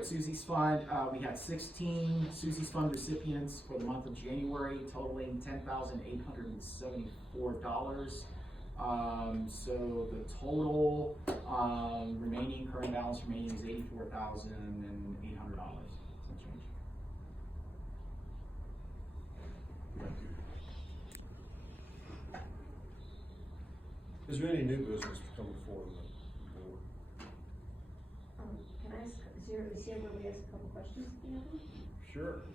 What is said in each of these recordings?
at Susie's Fund. We had 16 Susie's Fund recipients for the month of January, totaling $10,874. So the total remaining current balance remaining is $84,800. Is there any new business to come before the board? Can I ask, is there where we ask a couple questions at the end? Sure.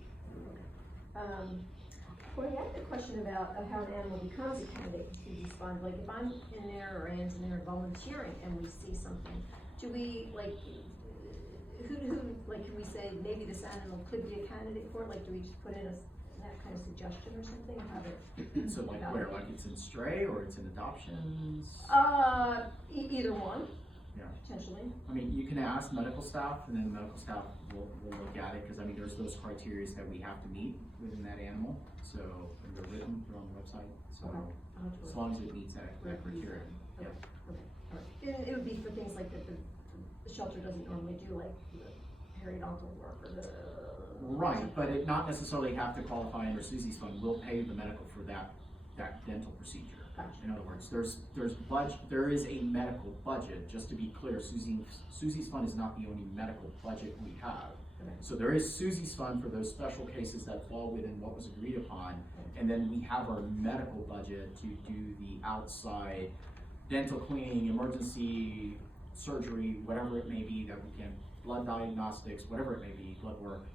Well, I had a question about how an animal becomes a candidate for Susie's Fund. Like if I'm in there or Ann's in there volunteering and we see something, do we like, who like can we say maybe this animal could be a candidate for it? Like do we just put in that kind of suggestion or something? How to So like where? Like it's in stray or it's in adoptions? Either one. Yeah. Potentially. I mean, you can ask medical staff, and then the medical staff will look at it, because I mean, there's those criteria that we have to meet within that animal. So they're written, they're on the website. So as long as it meets that criteria. Okay. Yeah. Okay. All right. It would be for things like that the shelter doesn't normally do, like the periodontal work or the. Right, but it not necessarily have to qualify under Susie's Fund. We'll pay the medical for that dental procedure. Gotcha. In other words, there is a medical budget. Just to be clear, Susie's Fund is not the only medical budget we have. Okay. So there is Susie's Fund for those special cases that fall within what was agreed upon, and then we have our medical budget to do the outside dental cleaning, emergency surgery, whatever it may be that we can, blood diagnostics, whatever it may be, blood work.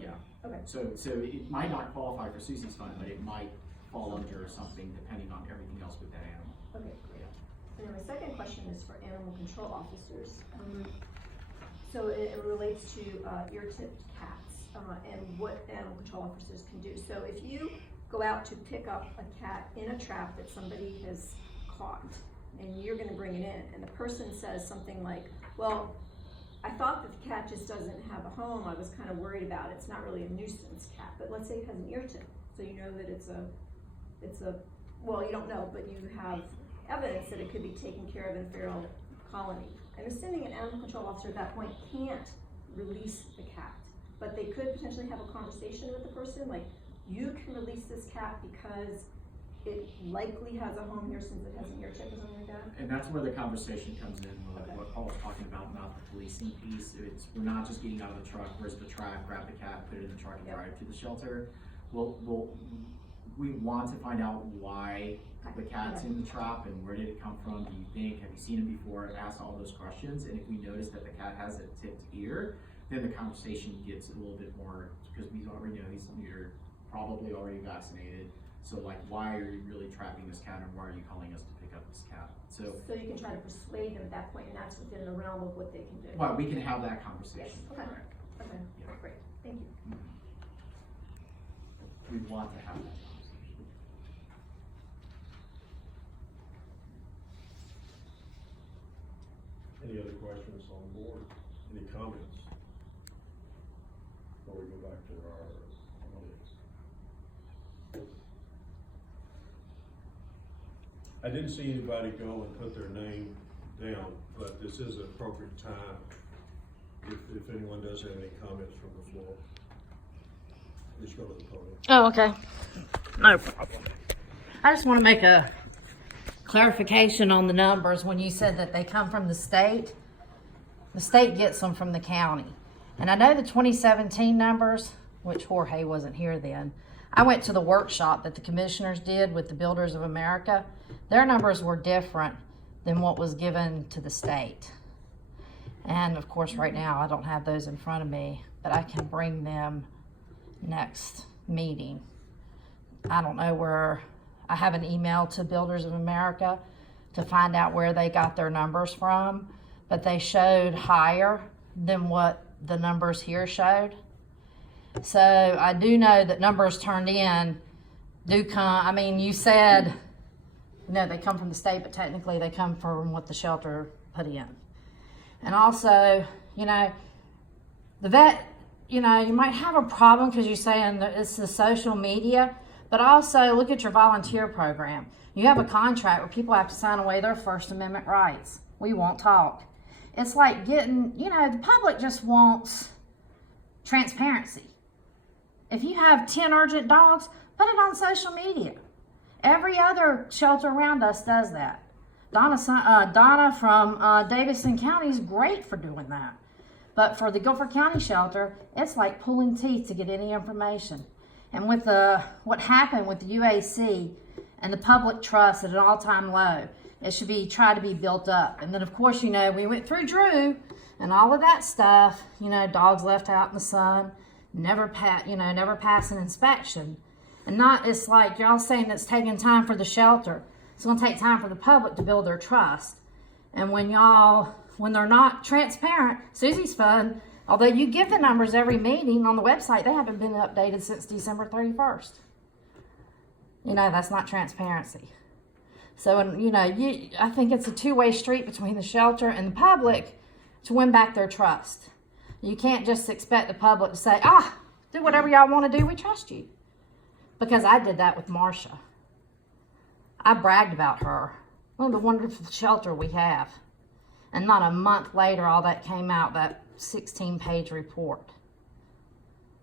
Yeah. Okay. So it might not qualify for Susie's Fund, but it might fall under something depending on everything else with that animal. Okay, great. And then my second question is for animal control officers. So it relates to ear-tipped cats and what animal control officers can do. So if you go out to pick up a cat in a trap that somebody has caught and you're going to bring it in, and the person says something like, well, I thought that the cat just doesn't have a home. I was kind of worried about it. It's not really a nuisance cat, but let's say it has an ear tip. So you know that it's a, well, you don't know, but you have evidence that it could be taken care of in a feral colony. I'm assuming an animal control officer at that point can't release the cat, but they could potentially have a conversation with the person, like, you can release this cat because it likely has a home here since it has an ear tip or something like that. And that's where the conversation comes in, Okay. what Paul was talking about, not the policing piece. We're not just getting out of the truck, where's the track, grab the cat, put it in the truck and Yep. drive it to the shelter. We want to find out why the cat's in the trap and where did it come from, do you think, have you seen it before, ask all those questions. And if we notice that the cat has a tipped ear, then the conversation gets a little bit more, because we already know he's neutered, probably already vaccinated. So like, why are you really trapping this cat, and why are you calling us to pick up this cat? So you can try to persuade them at that point, and that's within the realm of what they can do. well, we can have that conversation. Yes. Okay. Correct. Okay, Yeah. great, thank you. We want to have that conversation. Any other questions on the board? Any comments? Before we go back to our audience. I didn't see anybody go and put their name down, but this is an appropriate time if anyone does have any comments from the floor. Please go to the podium. Oh, okay. No problem. I just want to make a clarification on the numbers. When you said that they come from the state gets them from the county. And I know the 2017 numbers, which Jorge wasn't here then. I went to the workshop that the commissioners did with the Builders of America. Their numbers were different than what was given to the state. And of course, right now, I don't have those in front of me, but I can bring them next meeting. I don't know where, I have an email to Builders of America to find out where they got their numbers from, but they showed higher than what the numbers here showed. So I do know that numbers turned in do come, I mean, you said, no, they come from the state, but technically they come from what the shelter put in. And also, you know, the vet, you know, you might have a problem because you're saying that it's the social media, but also look at your volunteer program. You have a contract where people have to sign away their First Amendment rights. We won't talk. it's like getting, the public just wants transparency. If you have 10 urgent dogs, put it on social media. Every other shelter around us does that. Donna from Davidson County is great for doing that. But for the Guilford County shelter, it's like pulling teeth to get any information. And with what happened with the UAC and the public trust at an all-time low, it should be try to be built up. And then of course, we went through Drew and all of that stuff. Dogs left out in the sun, never pass an inspection. And it's like y'all saying it's taking time for the shelter. It's gonna take time for the public to build their trust. And when they're not transparent, Susie's Fund, although you give the numbers every meeting on the website, they haven't been updated since December 31st. That's not transparency. So, I think it's a two-way street between the shelter and the public to win back their trust. You can't just expect the public to say, do whatever y'all want to do, we trust you. Because I did that with Marsha. I bragged about her. One of the wonderful shelter we have. And not a month later, all that came out, that 16-page report.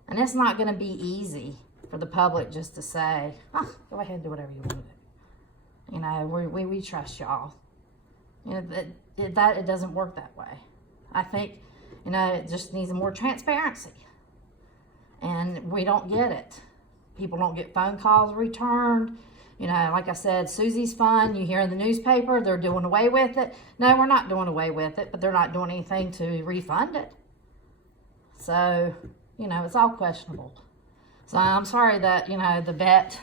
And it's not going to be easy for the public just to say, go ahead and do whatever you want to do. We trust y'all. It doesn't work that way. I think, it just needs more transparency. And we don't get it. People don't get phone calls returned. Like I said, Susie's Fund, you hear in the newspaper, they're doing away with it. No, we're not doing away with it, but they're not doing anything to refund it. So, it's all questionable. So I'm sorry that, the vet,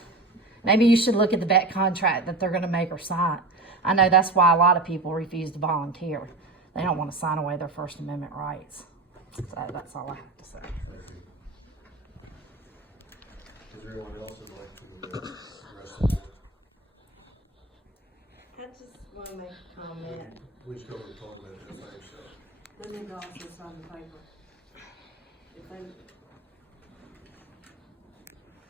maybe you should look at the vet contract that they're going to make her sign. I know that's why a lot of people refuse to volunteer. They don't want to sign away their First Amendment rights. So that's all I have to say. Thank you. Is there anyone else who'd like to address the board? I just want to make a comment. We still want to talk about that thing, so. The new dogs that's on the paper. If they